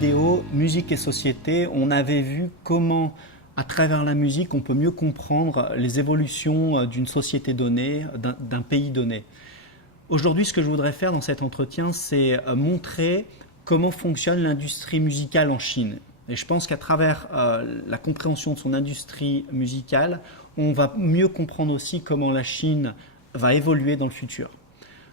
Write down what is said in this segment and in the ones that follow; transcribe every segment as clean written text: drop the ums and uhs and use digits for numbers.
vidéo Musique et société, on avait vu comment, à travers la musique, on peut mieux comprendre les évolutions d'une société donnée, d'un pays donné. Aujourd'hui, ce que je voudrais faire dans cet entretien, c'est montrer comment fonctionne l'industrie musicale en Chine. Et je pense qu'à travers la compréhension de son industrie musicale, on va mieux comprendre aussi comment la Chine va évoluer dans le futur.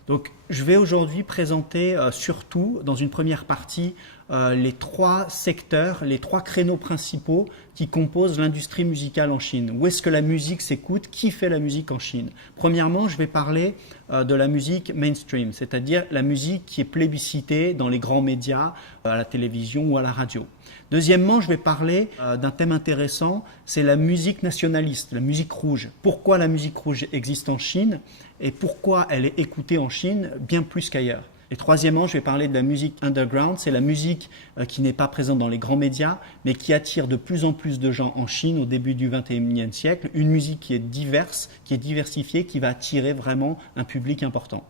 Donc, je vais aujourd'hui présenter surtout, dans une première partie, les trois secteurs, les trois créneaux principaux qui composent l'industrie musicale en Chine. Où est-ce que la musique s'écoute? Qui fait la musique en Chine? Premièrement, je vais parler de la musique mainstream, c'est-à-dire la musique qui est plébiscitée dans les grands médias, à la télévision ou à la radio. Deuxièmement, je vais parler d'un thème intéressant, c'est la musique nationaliste, la musique rouge. Pourquoi la musique rouge existe en Chine et pourquoi elle est écoutée en Chine bien plus qu'ailleurs. Et troisièmement, je vais parler de la musique underground, c'est la musique qui n'est pas présente dans les grands médias, mais qui attire de plus en plus de gens en Chine au début du XXIe siècle, une musique qui est diverse, qui est diversifiée, qui va attirer vraiment un public important.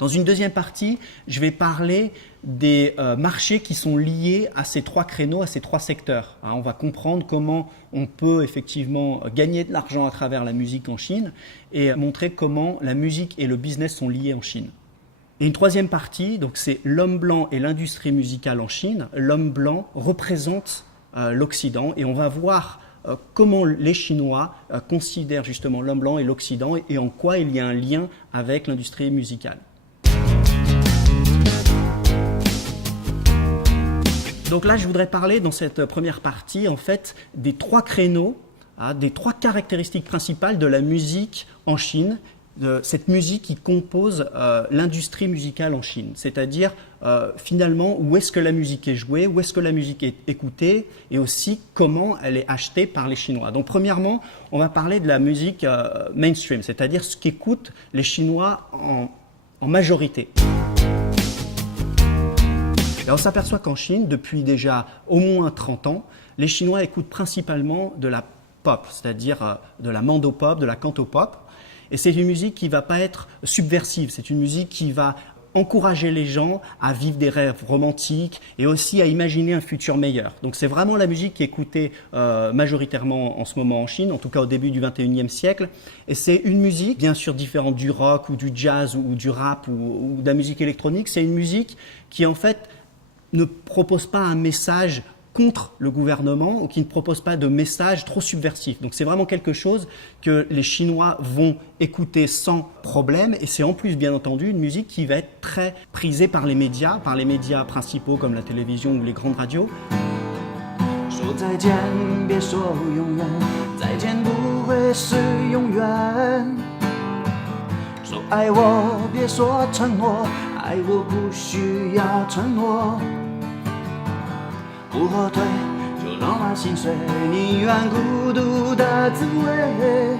Dans une deuxième partie, je vais parler des marchés qui sont liés à ces trois créneaux, à ces trois secteurs. On va comprendre comment on peut effectivement gagner de l'argent à travers la musique en Chine et montrer comment la musique et le business sont liés en Chine. Et une troisième partie, donc c'est l'homme blanc et l'industrie musicale en Chine. L'homme blanc représente l'Occident et on va voir comment les Chinois considèrent justement l'homme blanc et l'Occident et en quoi il y a un lien avec l'industrie musicale. Donc là, je voudrais parler dans cette première partie en fait des trois créneaux, des trois caractéristiques principales de la musique en Chine, de cette musique qui compose l'industrie musicale en Chine, c'est-à-dire finalement où est-ce que la musique est jouée, où est-ce que la musique est écoutée et aussi comment elle est achetée par les Chinois. Donc premièrement, on va parler de la musique mainstream, c'est-à-dire ce qu'écoutent les Chinois en majorité. Et on s'aperçoit qu'en Chine, depuis déjà au moins 30 ans, les Chinois écoutent principalement de la pop, c'est-à-dire de la mandopop, de la cantopop. Et c'est une musique qui ne va pas être subversive, c'est une musique qui va encourager les gens à vivre des rêves romantiques et aussi à imaginer un futur meilleur. Donc c'est vraiment la musique qui est écoutée majoritairement en ce moment en Chine, en tout cas au début du XXIe siècle. Et c'est une musique, bien sûr différente du rock ou du jazz ou du rap ou de la musique électronique, c'est une musique qui en fait ne propose pas un message contre le gouvernement ou qui ne propose pas de message trop subversif. Donc c'est vraiment quelque chose que les Chinois vont écouter sans problème et c'est en plus bien entendu une musique qui va être très prisée par les médias principaux comme la télévision ou les grandes radios. 说再见，别说永远，再见不会是永远。说爱我，别说承诺，爱我不需要承诺。不后退，就让它心碎，宁愿孤独的滋味。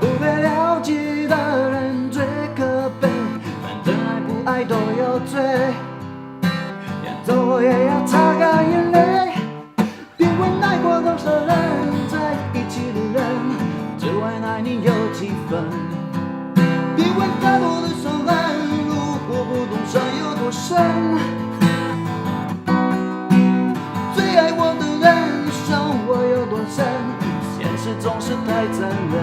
不被了解的人最可悲，反正爱不爱都有罪。演奏也要擦干眼泪，别问爱过多少人，在一起的人，只为爱你有几分。别问再多的伤痕，如果不懂伤有多深。最爱我的人，伤我有多深，现实总是太残忍。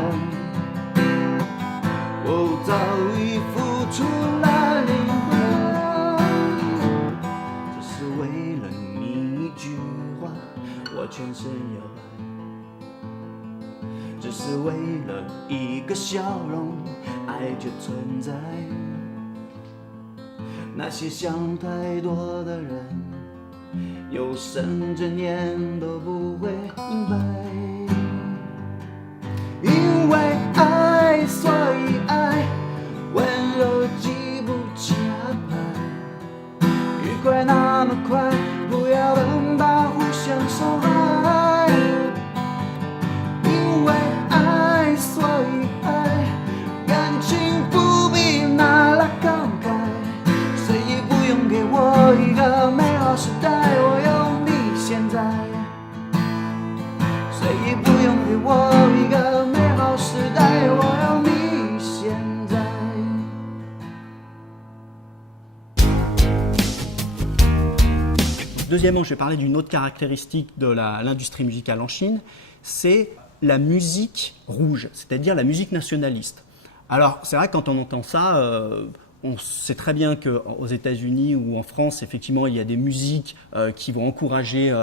我早已付出了灵魂，只是为了你一句话，我全身摇摆。只是为了一个笑容，爱就存在。那些想太多的人，有生之年都不会明白，因为爱，所以爱，温柔记不起安排，愉快那么快，不要等到互相伤害，因为爱，所以爱，感情不必拿来慷慨，谁也不用给我一个美好时代，我有你现在，谁也不用给我一个美好时代，我有你现在。Deuxièmement, je vais parler d'une autre caractéristique de l'industrie musicale en Chine, c'est la musique rouge, c'est-à-dire la musique nationaliste. Alors, c'est vrai que quand on entend ça, on sait très bien qu'aux États-Unis ou en France, effectivement, il y a des musiques qui vont encourager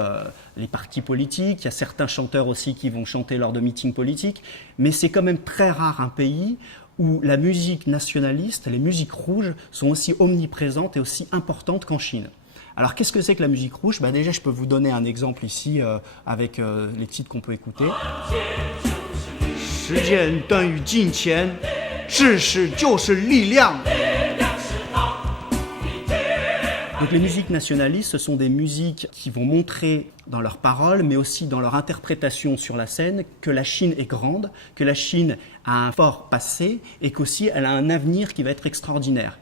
les partis politiques. Il y a certains chanteurs aussi qui vont chanter lors de meetings politiques. Mais c'est quand même très rare un pays où la musique nationaliste, les musiques rouges, sont aussi omniprésentes et aussi importantes qu'en Chine. Alors, qu'est-ce que c'est que la musique rouge? Déjà, je peux vous donner un exemple ici avec les titres qu'on peut écouter. 时间等于金钱，知识就是力量。 Donc les musiques nationalistes, ce sont des musiques qui vont montrer dans leurs paroles, mais aussi dans leur interprétation sur la scène, que la Chine est grande, que la Chine a un fort passé et qu'aussi elle a un avenir qui va être extraordinaire.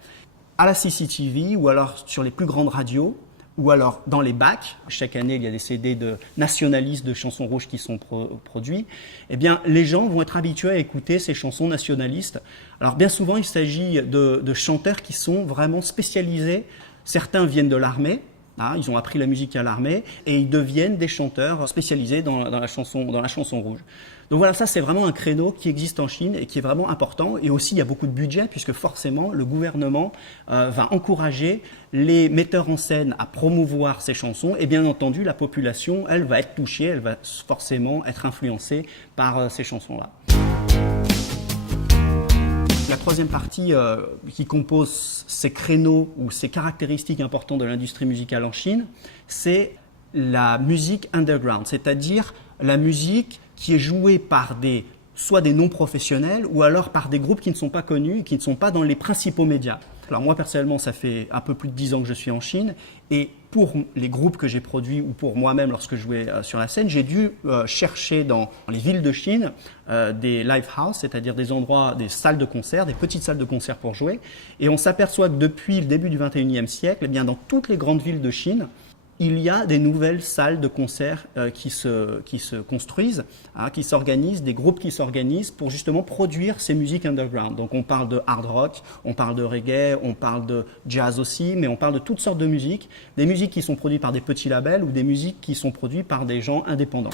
À la CCTV ou alors sur les plus grandes radios, ou alors dans les bacs, chaque année il y a des CD de nationalistes de chansons rouges qui sont produits, eh bien les gens vont être habitués à écouter ces chansons nationalistes. Alors bien souvent il s'agit de chanteurs qui sont vraiment spécialisés. Certains viennent de l'armée, ils ont appris la musique à l'armée et ils deviennent des chanteurs spécialisés dans la chanson rouge. Donc voilà, ça c'est vraiment un créneau qui existe en Chine et qui est vraiment important. Et aussi il y a beaucoup de budget puisque forcément le gouvernement va encourager les metteurs en scène à promouvoir ces chansons et bien entendu la population, elle va être touchée, elle va forcément être influencée par ces chansons-là. La troisième partie qui compose ces créneaux ou ces caractéristiques importantes de l'industrie musicale en Chine, c'est la musique underground, c'est-à-dire la musique qui est jouée par soit des non-professionnels ou alors par des groupes qui ne sont pas connus et qui ne sont pas dans les principaux médias. Alors moi personnellement, ça fait un peu plus de 10 ans que je suis en Chine et pour les groupes que j'ai produits ou pour moi-même lorsque je jouais sur la scène, j'ai dû chercher dans les villes de Chine des live house, c'est-à-dire des endroits, des salles de concert, des petites salles de concert pour jouer. Et on s'aperçoit que depuis le début du XXIe siècle, eh bien, dans toutes les grandes villes de Chine, il y a des nouvelles salles de concert qui se construisent, qui s'organisent, des groupes qui s'organisent pour justement produire ces musiques underground. Donc on parle de hard rock, on parle de reggae, on parle de jazz aussi, mais on parle de toutes sortes de musiques, des musiques qui sont produites par des petits labels ou des musiques qui sont produites par des gens indépendants.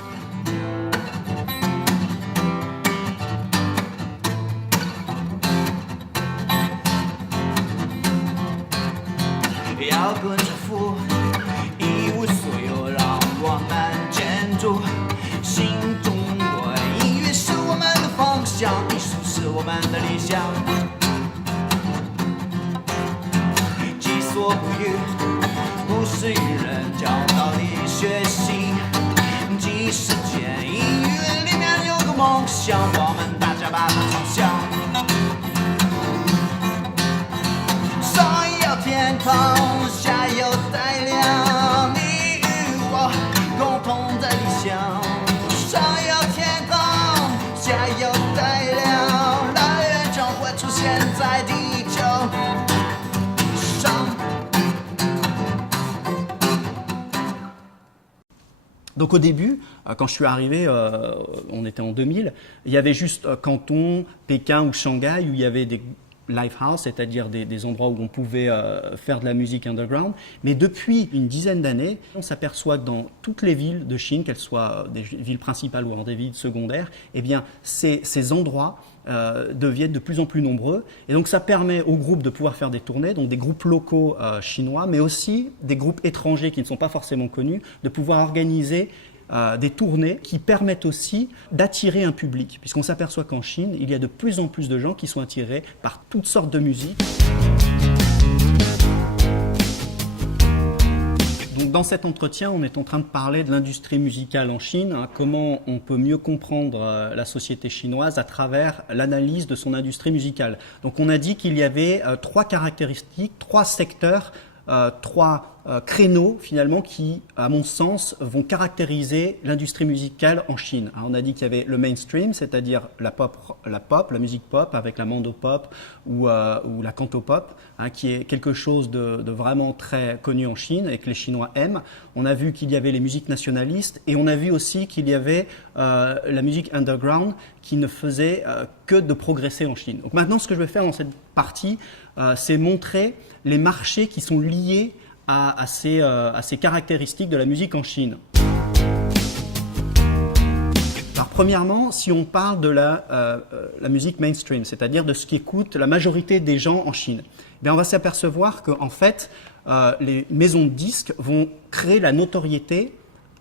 Donc au début, quand je suis arrivé, on était en 2000, il y avait juste Canton, Pékin ou Shanghai où il y avait des live house, c'est-à-dire des endroits où on pouvait faire de la musique underground. Mais depuis une dizaine d'années, on s'aperçoit que dans toutes les villes de Chine, qu'elles soient des villes principales ou des villes secondaires, eh bien, ces endroits deviennent de plus en plus nombreux. Et donc ça permet aux groupes de pouvoir faire des tournées, donc des groupes locaux chinois, mais aussi des groupes étrangers qui ne sont pas forcément connus, de pouvoir organiser des tournées qui permettent aussi d'attirer un public, puisqu'on s'aperçoit qu'en Chine, il y a de plus en plus de gens qui sont attirés par toutes sortes de musique. Donc dans cet entretien, on est en train de parler de l'industrie musicale en Chine, comment on peut mieux comprendre la société chinoise à travers l'analyse de son industrie musicale. Donc on a dit qu'il y avait trois caractéristiques, trois secteurs, trois créneaux finalement qui, à mon sens, vont caractériser l'industrie musicale en Chine. Alors, on a dit qu'il y avait le mainstream, c'est-à-dire la musique pop avec la mandopop ou la cantopop, qui est quelque chose de vraiment très connu en Chine et que les Chinois aiment. On a vu qu'il y avait les musiques nationalistes et on a vu aussi qu'il y avait la musique underground qui ne faisait que de progresser en Chine. Donc maintenant, ce que je vais faire dans cette partie, c'est montrer les marchés qui sont liés à ces caractéristiques de la musique en Chine. Alors premièrement, si on parle de la musique mainstream, c'est-à-dire de ce qu'écoute la majorité des gens en Chine, eh bien on va s'apercevoir qu'en fait, les maisons de disques vont créer la notoriété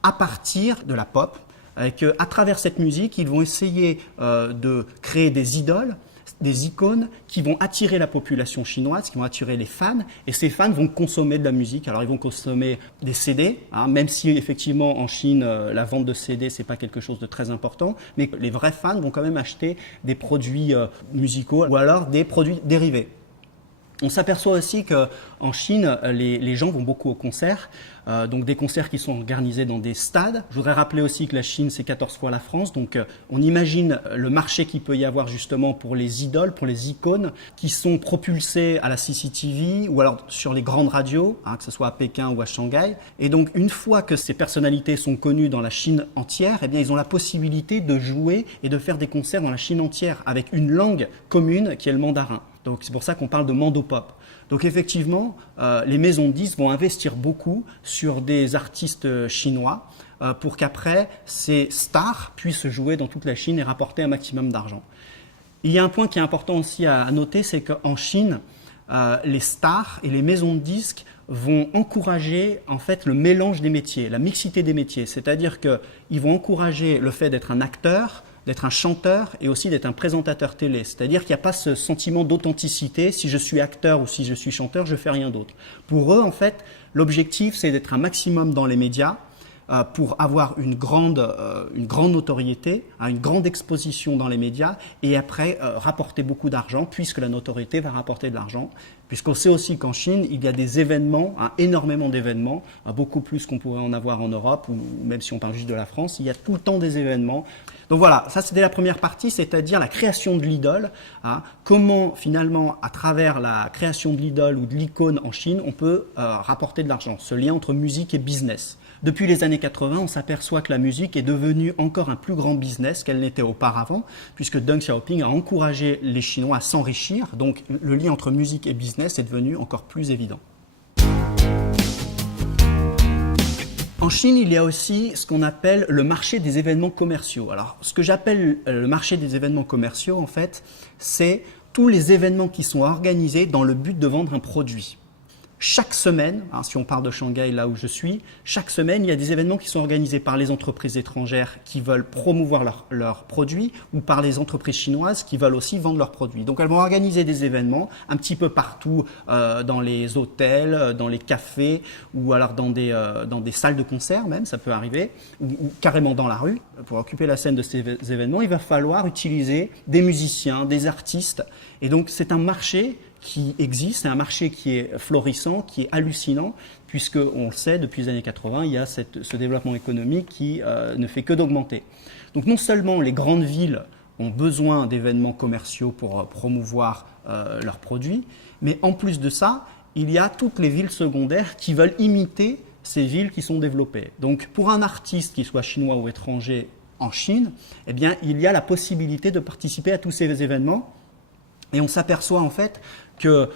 à partir de la pop, et qu'à travers cette musique, ils vont essayer de créer des idoles, des icônes qui vont attirer la population chinoise, qui vont attirer les fans, et ces fans vont consommer de la musique. Alors ils vont consommer des CD, même si effectivement en Chine la vente de CD c'est pas quelque chose de très important, mais les vrais fans vont quand même acheter des produits musicaux ou alors des produits dérivés. On s'aperçoit aussi qu'en Chine, les gens vont beaucoup aux concerts, donc des concerts qui sont organisés dans des stades. Je voudrais rappeler aussi que la Chine, c'est 14 fois la France, donc on imagine le marché qu'il peut y avoir justement pour les idoles, pour les icônes, qui sont propulsées à la CCTV ou alors sur les grandes radios, que ce soit à Pékin ou à Shanghai. Et donc une fois que ces personnalités sont connues dans la Chine entière, eh bien, ils ont la possibilité de jouer et de faire des concerts dans la Chine entière avec une langue commune qui est le mandarin. Donc c'est pour ça qu'on parle de mandopop. Donc effectivement, les maisons de disques vont investir beaucoup sur des artistes chinois pour qu'après ces stars puissent jouer dans toute la Chine et rapporter un maximum d'argent. Il y a un point qui est important aussi à noter, c'est qu'en Chine, les stars et les maisons de disques vont encourager en fait le mélange des métiers, la mixité des métiers. C'est-à-dire qu'ils vont encourager le fait d'être un acteur, d'être un chanteur et aussi d'être un présentateur télé. C'est-à-dire qu'il n'y a pas ce sentiment d'authenticité. Si je suis acteur ou si je suis chanteur, je ne fais rien d'autre. Pour eux, en fait, l'objectif, c'est d'être un maximum dans les médias pour avoir une grande notoriété, une grande exposition dans les médias et après rapporter beaucoup d'argent puisque la notoriété va rapporter de l'argent. Puisqu'on sait aussi qu'en Chine, il y a des événements, énormément d'événements, beaucoup plus qu'on pourrait en avoir en Europe ou même si on parle juste de la France, il y a tout le temps des événements. Donc voilà, ça c'était la première partie, c'est-à-dire la création de l'idole. Comment finalement, à travers la création de l'idole ou de l'icône en Chine, on peut rapporter de l'argent, ce lien entre musique et business. Depuis les années 80, on s'aperçoit que la musique est devenue encore un plus grand business qu'elle n'était auparavant, puisque Deng Xiaoping a encouragé les Chinois à s'enrichir, donc le lien entre musique et business est devenu encore plus évident. En Chine, il y a aussi ce qu'on appelle le marché des événements commerciaux. Alors, ce que j'appelle le marché des événements commerciaux, en fait, c'est tous les événements qui sont organisés dans le but de vendre un produit. Chaque semaine, si on parle de Shanghai, là où je suis, chaque semaine, il y a des événements qui sont organisés par les entreprises étrangères qui veulent promouvoir leurs produits ou par les entreprises chinoises qui veulent aussi vendre leurs produits. Donc, elles vont organiser des événements un petit peu partout dans les hôtels, dans les cafés ou alors dans des salles de concert même, ça peut arriver, ou carrément dans la rue. Pour occuper la scène de ces événements, il va falloir utiliser des musiciens, des artistes. Et donc, c'est un marché qui existe, c'est un marché qui est florissant, qui est hallucinant, puisqu'on le sait, depuis les années 80, il y a ce développement économique qui ne fait que d'augmenter. Donc non seulement les grandes villes ont besoin d'événements commerciaux pour promouvoir leurs produits, mais en plus de ça, il y a toutes les villes secondaires qui veulent imiter ces villes qui sont développées. Donc pour un artiste, qu'il soit chinois ou étranger en Chine, eh bien, il y a la possibilité de participer à tous ces événements. Et on s'aperçoit en fait qu'il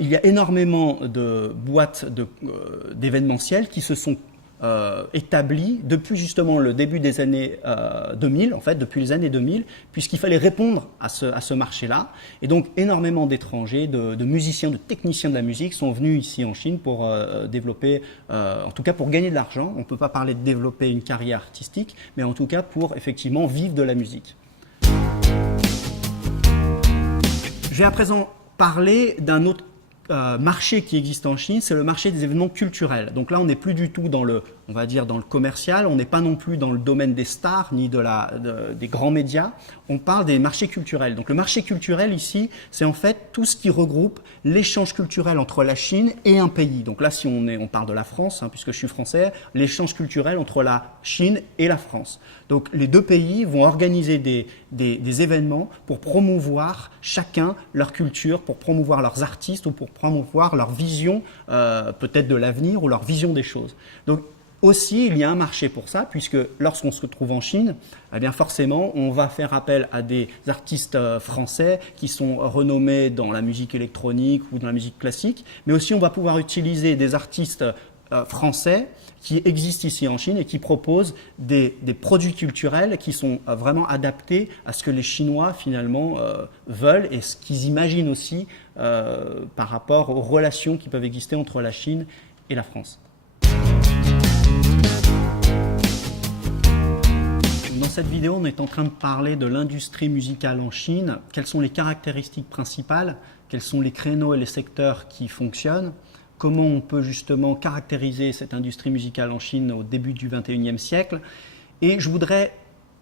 y a énormément de boîtes d'événementiel qui se sont établies depuis justement le début des années 2000, en fait, depuis les années 2000, puisqu'il fallait répondre à ce marché-là. Et donc énormément d'étrangers, de musiciens, de techniciens de la musique sont venus ici en Chine pour développer, en tout cas pour gagner de l'argent. On ne peut pas parler de développer une carrière artistique, mais en tout cas pour effectivement vivre de la musique. Je vais à présent parler d'un autre marché qui existe en Chine, c'est le marché des événements culturels. Donc là, on n'est plus du tout dans le, on va dire, dans le commercial, on n'est pas non plus dans le domaine des stars ni des grands médias, on parle des marchés culturels. Donc le marché culturel ici, c'est en fait tout ce qui regroupe l'échange culturel entre la Chine et un pays. Donc là, si on parle de la France, puisque je suis français, l'échange culturel entre la Chine et la France. Donc les deux pays vont organiser des événements pour promouvoir chacun leur culture, pour promouvoir leurs artistes ou pour promouvoir leur vision peut-être de l'avenir ou leur vision des choses. Donc Aussi, il y a un marché pour ça, puisque lorsqu'on se retrouve en Chine, eh bien forcément, on va faire appel à des artistes français qui sont renommés dans la musique électronique ou dans la musique classique, mais aussi on va pouvoir utiliser des artistes français qui existent ici en Chine et qui proposent des produits culturels qui sont vraiment adaptés à ce que les Chinois finalement veulent et ce qu'ils imaginent aussi par rapport aux relations qui peuvent exister entre la Chine et la France. Dans cette vidéo, on est en train de parler de l'industrie musicale en Chine. Quelles sont les caractéristiques principales? Quels sont les créneaux et les secteurs qui fonctionnent? Comment on peut justement caractériser cette industrie musicale en Chine au début du XXIe siècle? Et je voudrais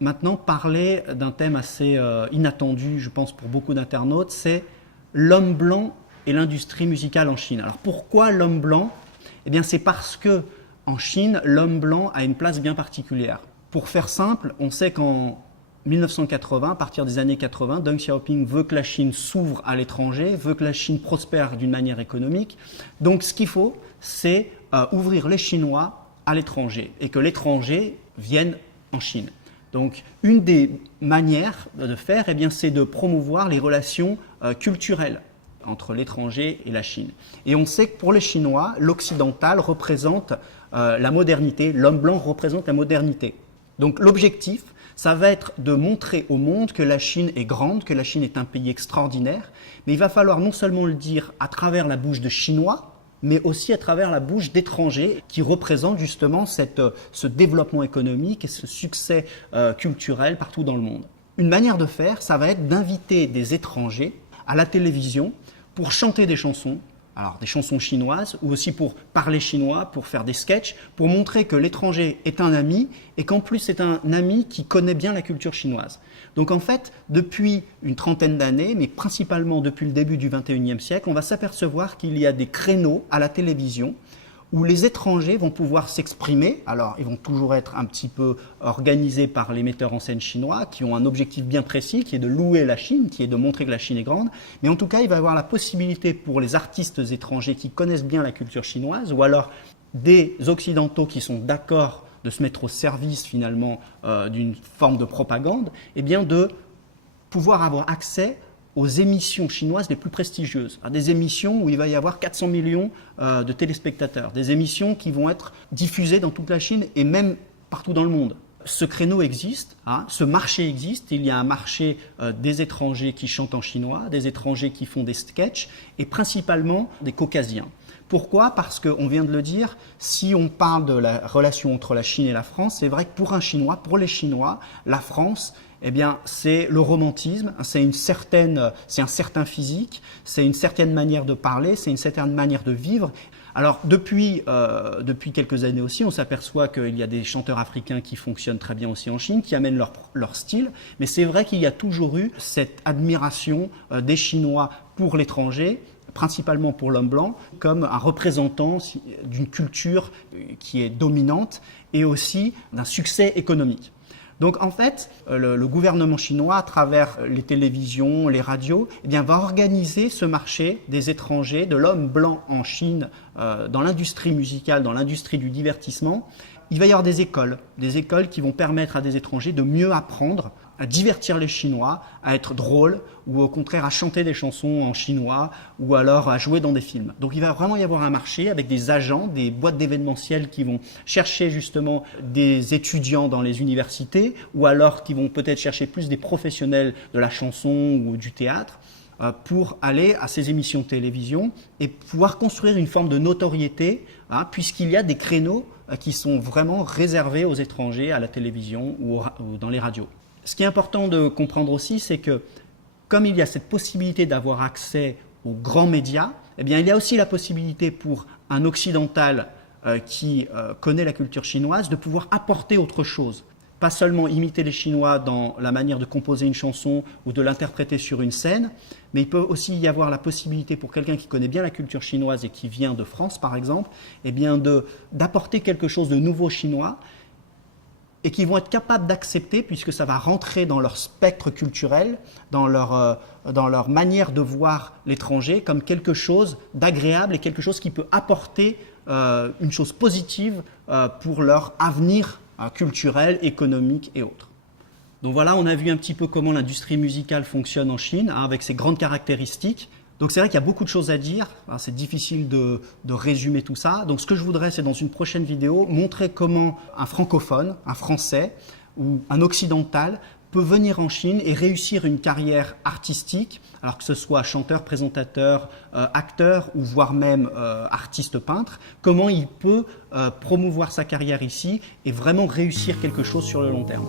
maintenant parler d'un thème assez inattendu, je pense, pour beaucoup d'internautes, c'est l'homme blanc et l'industrie musicale en Chine. Alors pourquoi l'homme blanc? Eh bien c'est parce que en Chine, l'homme blanc a une place bien particulière. Pour faire simple, on sait qu'en 1980, à partir des années 80, Deng Xiaoping veut que la Chine s'ouvre à l'étranger, veut que la Chine prospère d'une manière économique. Donc ce qu'il faut, c'est ouvrir les Chinois à l'étranger et que l'étranger vienne en Chine. Donc une des manières de faire, eh bien, c'est de promouvoir les relations culturelles entre l'étranger et la Chine. Et on sait que pour les Chinois, l'occidental représente la modernité, l'homme blanc représente la modernité. Donc l'objectif, ça va être de montrer au monde que la Chine est grande, que la Chine est un pays extraordinaire, mais il va falloir non seulement le dire à travers la bouche de Chinois, mais aussi à travers la bouche d'étrangers qui représentent justement ce développement économique et ce succès culturel partout dans le monde. Une manière de faire, ça va être d'inviter des étrangers à la télévision pour chanter des chansons, alors des chansons chinoises, ou aussi pour parler chinois, pour faire des sketchs, pour montrer que l'étranger est un ami et qu'en plus c'est un ami qui connaît bien la culture chinoise. Donc en fait, depuis une trentaine d'années, mais principalement depuis le début du XXIe siècle, on va s'apercevoir qu'il y a des créneaux à la télévision où les étrangers vont pouvoir s'exprimer. Alors, ils vont toujours être un petit peu organisés par les metteurs en scène chinois qui ont un objectif bien précis, qui est de louer la Chine, qui est de montrer que la Chine est grande. Mais en tout cas, il va y avoir la possibilité pour les artistes étrangers qui connaissent bien la culture chinoise ou alors des Occidentaux qui sont d'accord de se mettre au service finalement d'une forme de propagande, eh bien de pouvoir avoir accès aux émissions chinoises les plus prestigieuses, à des émissions où il va y avoir 400 millions de téléspectateurs, des émissions qui vont être diffusées dans toute la Chine et même partout dans le monde. Ce créneau existe, hein, ce marché existe, il y a un marché des étrangers qui chantent en chinois, des étrangers qui font des sketchs et principalement des caucasiens. Pourquoi? Parce qu'on vient de le dire, si on parle de la relation entre la Chine et la France, c'est vrai que pour un Chinois, pour les Chinois, la France, eh bien, c'est le romantisme, c'est un certain physique, c'est une certaine manière de parler, c'est une certaine manière de vivre. Alors, depuis quelques années aussi, on s'aperçoit qu'il y a des chanteurs africains qui fonctionnent très bien aussi en Chine, qui amènent leur style, mais c'est vrai qu'il y a toujours eu cette admiration des Chinois pour l'étranger, principalement pour l'homme blanc, comme un représentant d'une culture qui est dominante et aussi d'un succès économique. Donc en fait, le gouvernement chinois, à travers les télévisions, les radios, eh bien, va organiser ce marché des étrangers, de l'homme blanc en Chine, dans l'industrie musicale, dans l'industrie du divertissement. Il va y avoir des écoles qui vont permettre à des étrangers de mieux apprendre, à divertir les Chinois, à être drôles ou au contraire à chanter des chansons en chinois ou alors à jouer dans des films. Donc il va vraiment y avoir un marché avec des agents, des boîtes d'événementiel qui vont chercher justement des étudiants dans les universités ou alors qui vont peut-être chercher plus des professionnels de la chanson ou du théâtre pour aller à ces émissions de télévision et pouvoir construire une forme de notoriété, hein, puisqu'il y a des créneaux qui sont vraiment réservés aux étrangers à la télévision ou dans les radios. Ce qui est important de comprendre aussi, c'est que comme il y a cette possibilité d'avoir accès aux grands médias, eh bien, il y a aussi la possibilité pour un occidental qui connaît la culture chinoise de pouvoir apporter autre chose. Pas seulement imiter les Chinois dans la manière de composer une chanson ou de l'interpréter sur une scène, mais il peut aussi y avoir la possibilité pour quelqu'un qui connaît bien la culture chinoise et qui vient de France par exemple, eh bien d'apporter quelque chose de nouveau chinois et qui vont être capables d'accepter puisque ça va rentrer dans leur spectre culturel, dans leur manière de voir l'étranger comme quelque chose d'agréable et quelque chose qui peut apporter une chose positive pour leur avenir culturel, économique et autres. Donc voilà, on a vu un petit peu comment l'industrie musicale fonctionne en Chine, avec ses grandes caractéristiques. Donc c'est vrai qu'il y a beaucoup de choses à dire, c'est difficile de résumer tout ça. Donc ce que je voudrais, c'est dans une prochaine vidéo, montrer comment un francophone, un français ou un occidental peut venir en Chine et réussir une carrière artistique, alors que ce soit chanteur, présentateur, acteur ou voire même artiste peintre, comment il peut promouvoir sa carrière ici et vraiment réussir quelque chose sur le long terme.